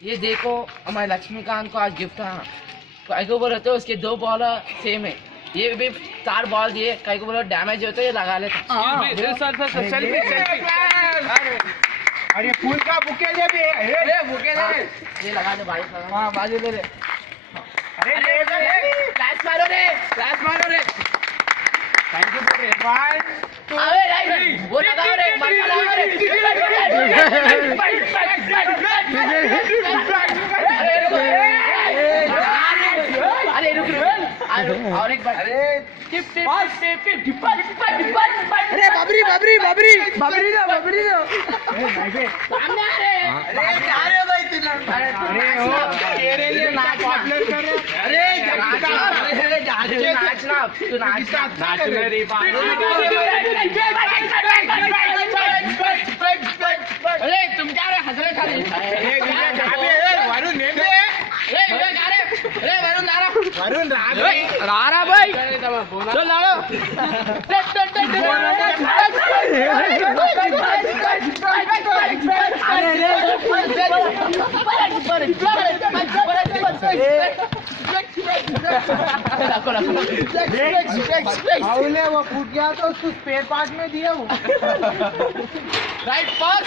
ये देखो हमारे लक्ष्मीकांत को आज गिफ्ट है। कई को बोल रहे उसके 2 बॉल सेम है। ये भी 4 बॉल दिए, कई को बोलो डैमेज होता है ये लगा लेता। अरे फूल का बुके ले भी बुके ले ये लगा दे भाई। हाँ बाजू ले ले। अरे फ्लैश मारो रे, फ्लैश मारो रे। थैंक यू बोल रहे 1 2 अरे वो लगाओ रे, मत लगाओ रे। अरे रुक और एक बार। अरे tip tip tip tip tip. अरे बाबरी बाबरी बाबरी बाबरी ना सामने आ रे। अरे क्या रे भाई तू अरे ओ तेरे लिए नाच पार्टनर कर रहे अरे नाचना तू नाचना नाचने रे अरे तुम क्या रे हंस रहे खाली। वरुण नेम दे अरे वरुण नारा वरुण रारा भाई चल लाड़ो। वो फूट गया तो उसको स्पेयर पार्ट में दिया वो राइट पास।